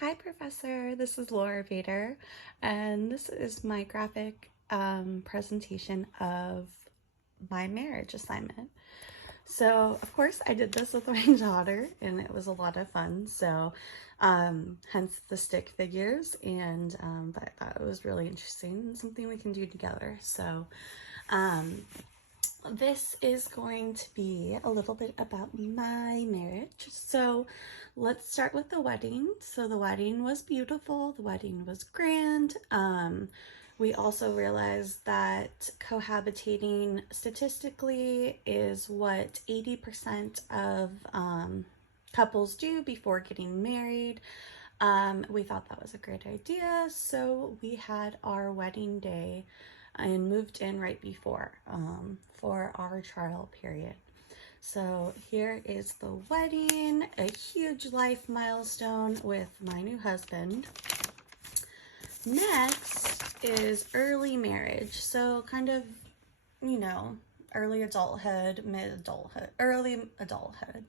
Hi, Professor. This is Laura Vader, and this is my graphic presentation of my marriage assignment. So, of course, I did this with my daughter, and it was a lot of fun. So, hence the stick figures, and but I thought it was really interesting and something we can do together. So, um, this is going to be a little bit about my marriage. So let's start with the wedding. So the wedding was beautiful. The wedding was grand. We also realized that cohabitating statistically is what 80% of couples do before getting married. We thought that was a great idea, so we had our wedding day and moved in right before for our trial period. So here is the wedding, a huge life milestone with my new husband. Next is early marriage. So kind of, you know, early adulthood, mid-adulthood, early adulthood.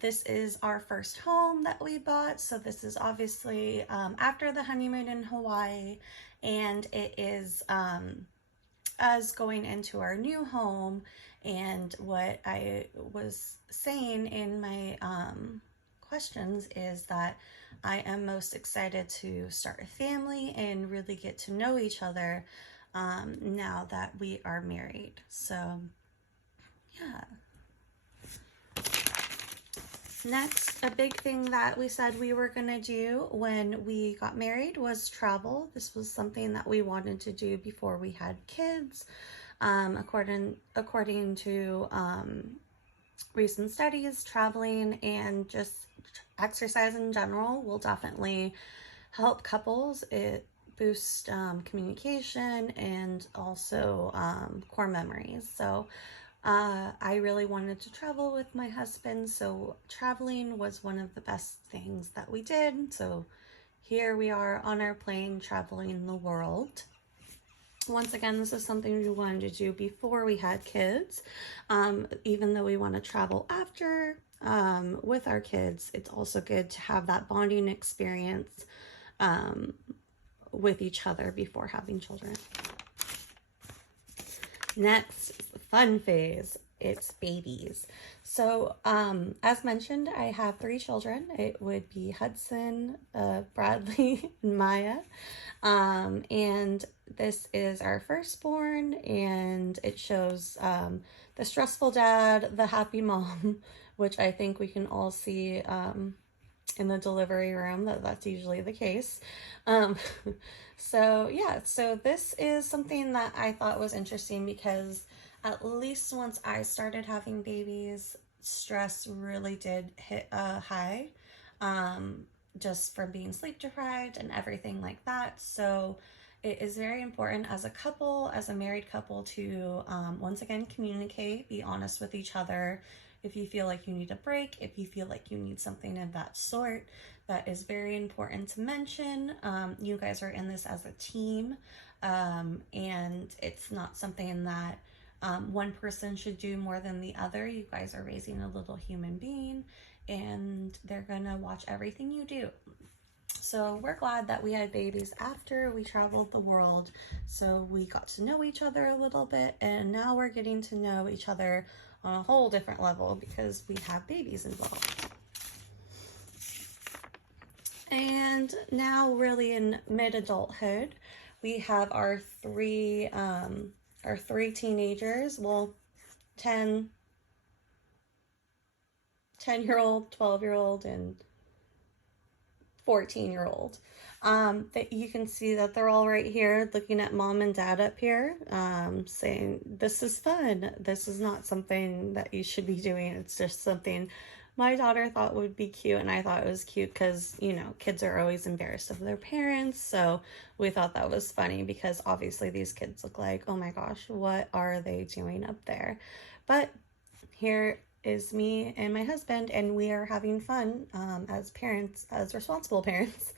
This is our first home that we bought. So this is obviously after the honeymoon in Hawaii, and it is us going into our new home. And what I was saying in my questions is that I am most excited to start a family and really get to know each other now that we are married. So yeah. Next, a big thing that we said we were going to do when we got married was travel. This was something that we wanted to do before we had kids. According to recent studies, traveling and just exercise in general will definitely help couples. It boosts communication and also core memories. So I really wanted to travel with my husband, so traveling was one of the best things that we did. So here we are on our plane traveling the world. Once again, this is something we wanted to do before we had kids. Even though we want to travel after with our kids, it's also good to have that bonding experience with each other before having children. Next, the fun phase. It's babies. So, as mentioned, I have 3 children. It would be Hudson, Bradley, and Maya. And this is our firstborn, and it shows the stressful dad, the happy mom, which I think we can all see in the delivery room. That's usually the case. Um, so yeah, so this is something that I thought was interesting because at least once I started having babies, stress really did hit a high, just from being sleep deprived and everything like that. So it is very important as a couple, as a married couple, to once again communicate, be honest with each other. If you feel like you need a break, if you feel like you need something of that sort, that is very important to mention. You guys are in this as a team, and it's not something that one person should do more than the other. You guys are raising a little human being, and they're gonna watch everything you do. So we're glad that we had babies after we traveled the world. So we got to know each other a little bit, and now we're getting to know each other on a whole different level because we have babies involved. And now really in mid-adulthood, we have our three teenagers. Well, 10-year-old, 12-year-old, and 14-year-old. That you can see that they're all right here looking at mom and dad up here, saying this is fun. This is not something that you should be doing. It's just something my daughter thought would be cute, and I thought it was cute because, you know, kids are always embarrassed of their parents. So we thought that was funny because obviously these kids look like, oh my gosh, what are they doing up there? But here is me and my husband, and we are having fun as parents, as responsible parents,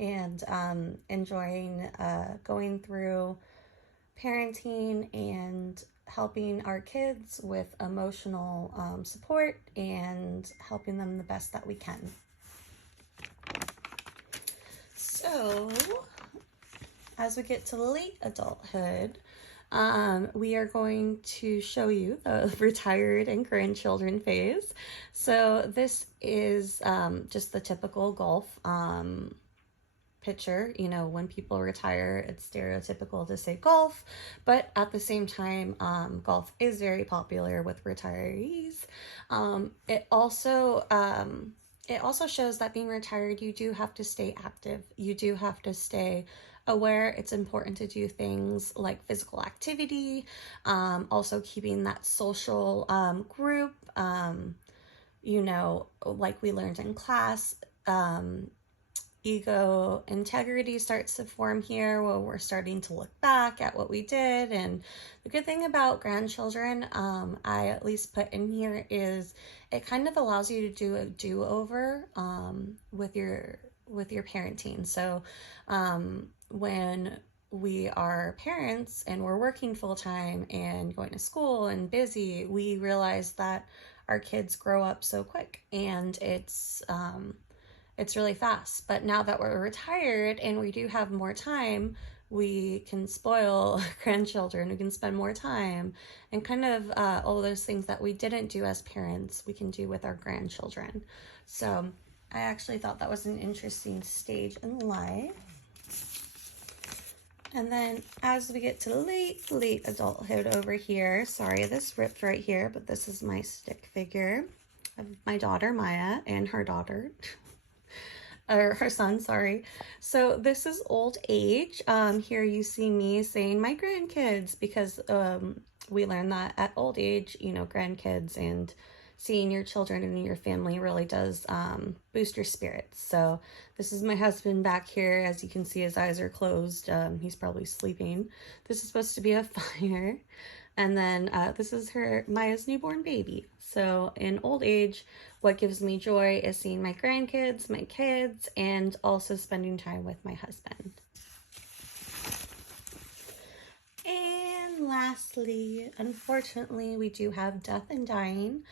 and enjoying going through parenting and helping our kids with emotional support and helping them the best that we can. So, as we get to late adulthood, we are going to show you the retired and grandchildren phase. So this is just the typical golf picture. You know, when people retire, it's stereotypical to say golf, but at the same time, golf is very popular with retirees. It also shows that being retired, you do have to stay active. You do have to stay aware. It's important to do things like physical activity, also keeping that social group, you know, like we learned in class. Ego integrity starts to form here where we're starting to look back at what we did. And the good thing about grandchildren, I at least put in here, is it kind of allows you to do a do-over with your parenting. So when we are parents and we're working full-time and going to school and busy, we realize that our kids grow up so quick, and it's really fast. But now that we're retired and we do have more time, we can spoil grandchildren, we can spend more time, and kind of all those things that we didn't do as parents, we can do with our grandchildren. So I actually thought that was an interesting stage in life. And then as we get to late adulthood over here, sorry, this ripped right here, but this is my stick figure of my daughter Maya and her daughter. Or her son, sorry. So this is old age. Here you see me saying my grandkids, because we learned that at old age, you know, grandkids and seeing your children and your family really does boost your spirits. So this is my husband back here. As you can see, his eyes are closed. He's probably sleeping. This is supposed to be a fire. And then this is Maya's newborn baby. So in old age, what gives me joy is seeing my grandkids, my kids, and also spending time with my husband. And lastly, unfortunately, we do have death and dying.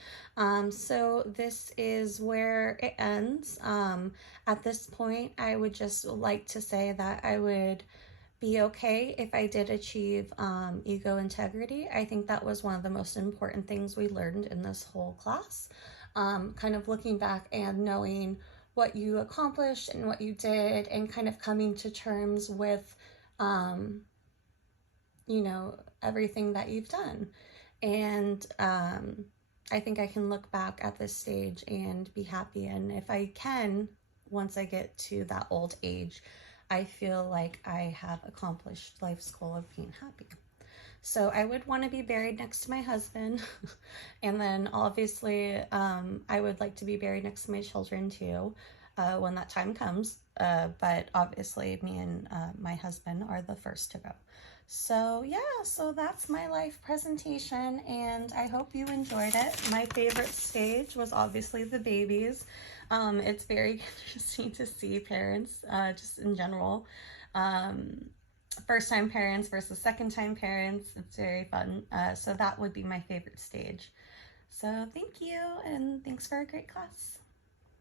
So this is where it ends. At this point, I would just like to say that I would be okay if I did achieve ego integrity. I think that was one of the most important things we learned in this whole class. Kind of looking back and knowing what you accomplished and what you did, and kind of coming to terms with, you know, everything that you've done. And I think I can look back at this stage and be happy. And if I can, once I get to that old age, I feel like I have accomplished life's goal of being happy. So I would want to be buried next to my husband. And then obviously I would like to be buried next to my children too when that time comes. But obviously me and my husband are the first to go. So yeah, so that's my life presentation, and I hope you enjoyed it. My favorite stage was obviously the babies. It's very interesting to see parents, just in general. First-time parents versus second-time parents. It's very fun. So that would be my favorite stage. So thank you, and thanks for a great class.